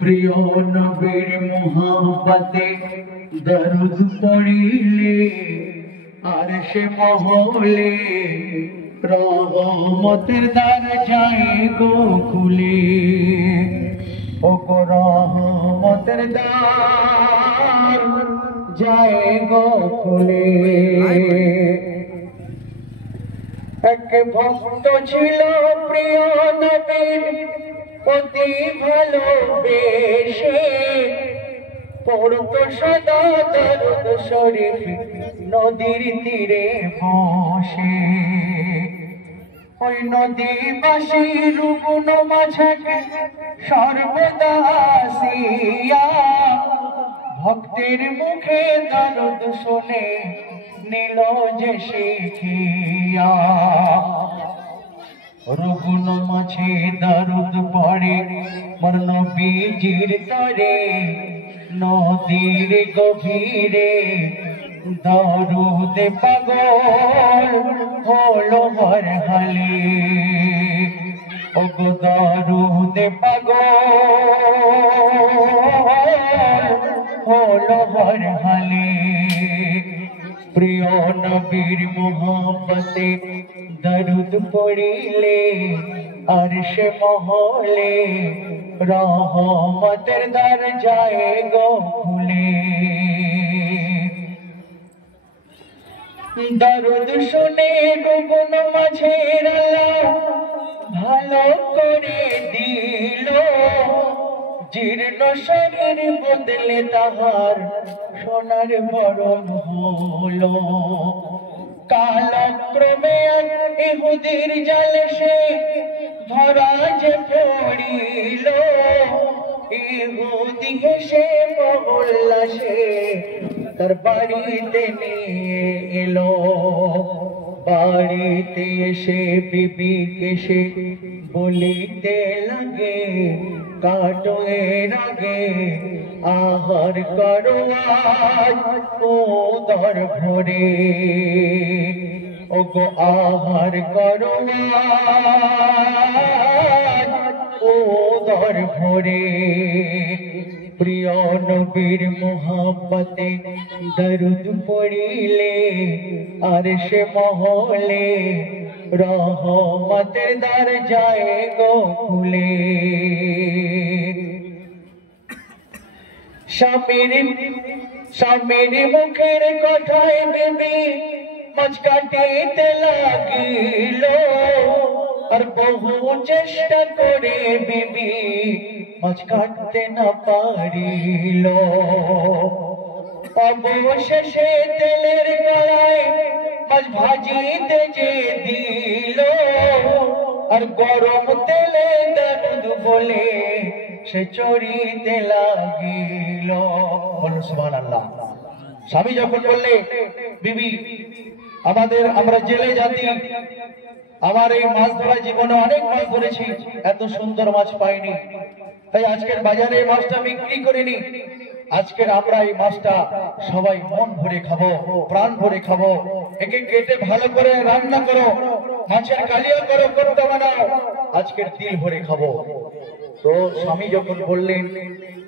প্রিয় নবীর মোহাব্বতে দরুদ পড়িলে আরশে মহলে রহমতের দ্বার যায় গো খুলে। ও গো রহমতের দ্বার যায় গো খুলে। এক ভক্ত ছিল প্রিয় নবীর অতি ভালোবেসে, পড়তো সদা দরুদ শরীফ নদীর তীরে বসে। ওই নদীবাসী রুগুন মাঝাকে সর্বদা আসিয়া ভক্তের মুখে দরুদ শুনে নিল যে শিখিয়া। রুগুন মাঝে দরুদ পড়ে মোর নবীজির তরে, নদীর গভীরে দরুদ পাগল হলো হর হালে। ও গো দরুদ পাগল হলো হর হালে। প্রিয় নবীর মোহাব্বতে দরুদ পড়িলে আরশে মহলে রহমতের দ্বার যায় গো খুলে। দরুদ শুনে গুগুন মাঝের আল্লাহ ভালো করে দিল, জীর্ণ শরীর বদলে তাহার সোনার বরণ হলো। কালক্রমে ইহুদির জালে সে ধরা যে পড়িল, ইহুদি হেসে মহল্লা সে তার বাড়িতে নিয়ে এলো। বাড়িতে এসে বিবিকে সে বলিতে লাগে, কাটো এর আগে আহার করো আজ উদর ভরে। ও গো আহার করো আজ উদর ভরে। প্রিয় নবীর মোহাব্বতে দরুদ পড়িলে আরশে মহলে রহমতের দ্বার যায় গো খুলে। স্বামীর মুখের কথায় বেবি মাছ কাটিতে লাগিল, আর বহু চেষ্টা করে বিবি মাছ কাটতে না পারিল। অবশেষে তেলের কড়ায় মাছ ভাজিতে যে দিল, আর গরম তেলে দরুদ বলে সে চড়িতে লাগিল। বলুন সুবহানাল্লাহ। স্বামী যখন বললে, বিবি আমরা জেলে জাতি, আমার এই মাছ ধরা জীবনে অনেক মাছ ধরেছি, এত সুন্দর মাছ পাইনি, তাই আজকের বাজারে এই মাছটা বিক্রি করিনি। আজকের আমরা এই মাছটা সবাই মন ভরে খাবো, প্রাণ ভরে খাবো। একে কেটে ভালো করে রান্না করো, মাছের কালিয়া করো, কোপ্তা বানাও, আজকের দিল ভরে খাবো। তো স্বামী যখন বললেন,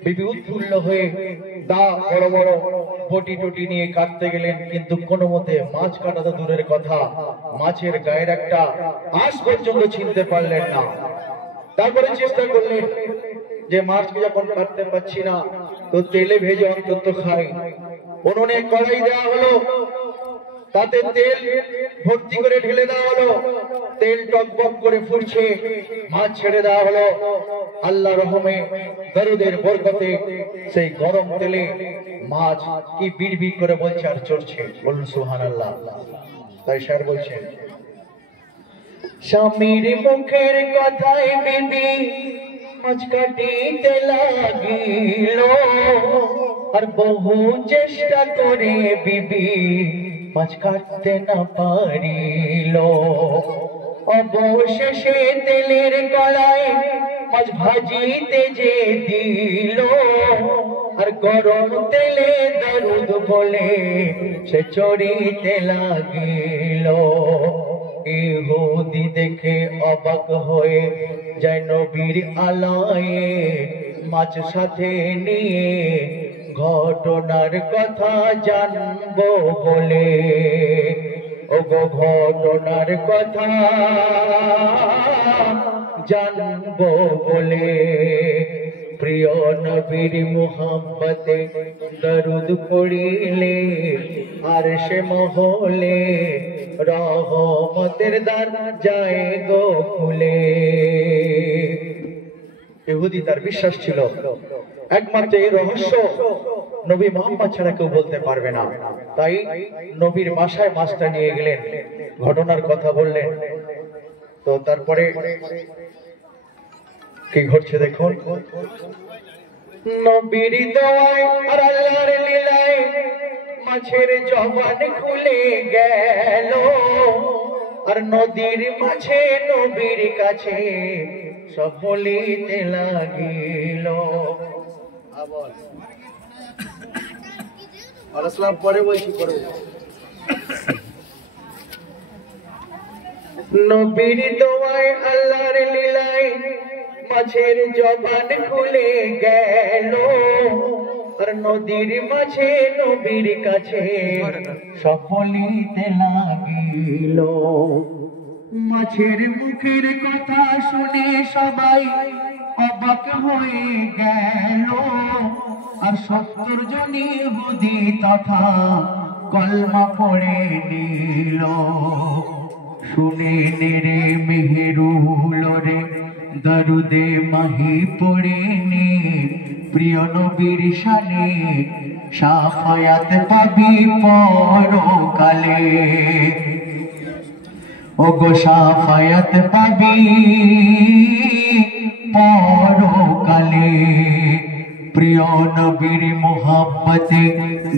বিবি উৎফুল্ল হয়ে দা বড় বড় বটি টটি নিয়ে কাটতে গেলেন, কিন্তু কোনো মতে মাছ কাটা তো দূরের কথা, মাছের গায়ের একটা আঁশ পর্যন্ত ছিনতে পারলেন না। তারপরে চেষ্টা করলেন যে মাছকে যখন কাটতে পারছি না তো তেলে ভেজে অন্তত খাই। উনুনে কড়াই দেওয়া হলো, তাতে তেল ভর্তি করে ঢেলে দেওয়া হলো, তেল টকবক করে ফুটছে, মাছ ছেড়ে দেওয়া হলো। আল্লাহ রহমে দরুদের বরকতে সেই গরম তেলে মাছ কি বিড়বিড় করে বলছে আর চড়ছে। বলুন সুবহানাল্লাহ। তাই স্যার বলছেন, স্বামীর মুখের কথায় বিবি মাছ কাটিতে লাগিল, আর বহু চেষ্টা করে বিবি মাছ কাটতে না পারিল। অবশেষে তেলের কড়ায় মাছ ভাজিতে যে দিল, আর গরম তেলে দরুদ বলে সে চড়িতে লাগিল। ইহুদি দেখে অবাক হয়ে যায় নবীর আলয়ে, মাছ সাথে নিয়ে ঘটনার কথা জানবো বলে। ওগো ঘটনার কথা জানবো বলে, প্রিয় নবীর মুহাব্বতে দরুদ পড়িলে আর সে মহলে রহমতের দ্বার যায় গো খুলে। ইহুদি তার বিশ্বাস ছিল একমাত্র এই রহস্য নবী মুহাম্মদ ছাড়া কেউ বলতে পারবে না। তাই নবীর বাসায় মাছটা নিয়ে গেলেন, ঘটনার কথা বললেন। তো তারপরে কি ঘটছে দেখুন। নবীর দোয়ায় আর আল্লাহর লীলায় মাছের জবান খুলে গেল, আর নদীর মাঝে নবীর কাছে সব বলিতে লাগিল। পরে বলছি, পরে নবীর দোয়ায় আল্লাহর লীলায় মাছের জবান খুলে গেল, আর নদীর মাঝে নবীর কাছে সব বলিতে লাগিল। মাছের মুখের কথা শুনে সবাই অবাক হয়ে গেল, আর 70 জন ইহুদি তথা কলমা পড়ে নিল। শুনে নেরে মেহেরুল রে দরুদে মাহি পড়ে নে, প্রিয় নবীর শানে শাফায়াত পাবি পরকালে। ওগো শাফায়াত পাবি পরকালে, প্রিয় নবীর মুহাব্বতে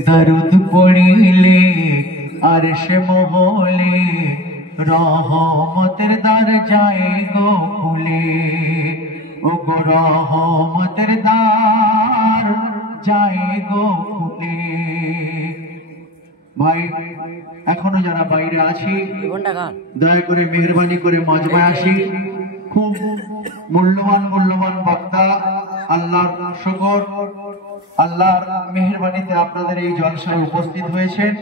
দরুদ পড়িলে আর সে মহলে রহমতের দ্বার যায় গো খুলে। ওগো রহমতের দ্বার যায় গো খুলে। ভাই এখনো যারা বাইরে আছি দয়া করে মেহরবানি করে মাজমায় আসি। খুব মূল্যবান বক্তা, আল্লাহর শুকর, আল্লাহর মেহরবানিতে আপনাদের এই জলসায় উপস্থিত হয়েছেন।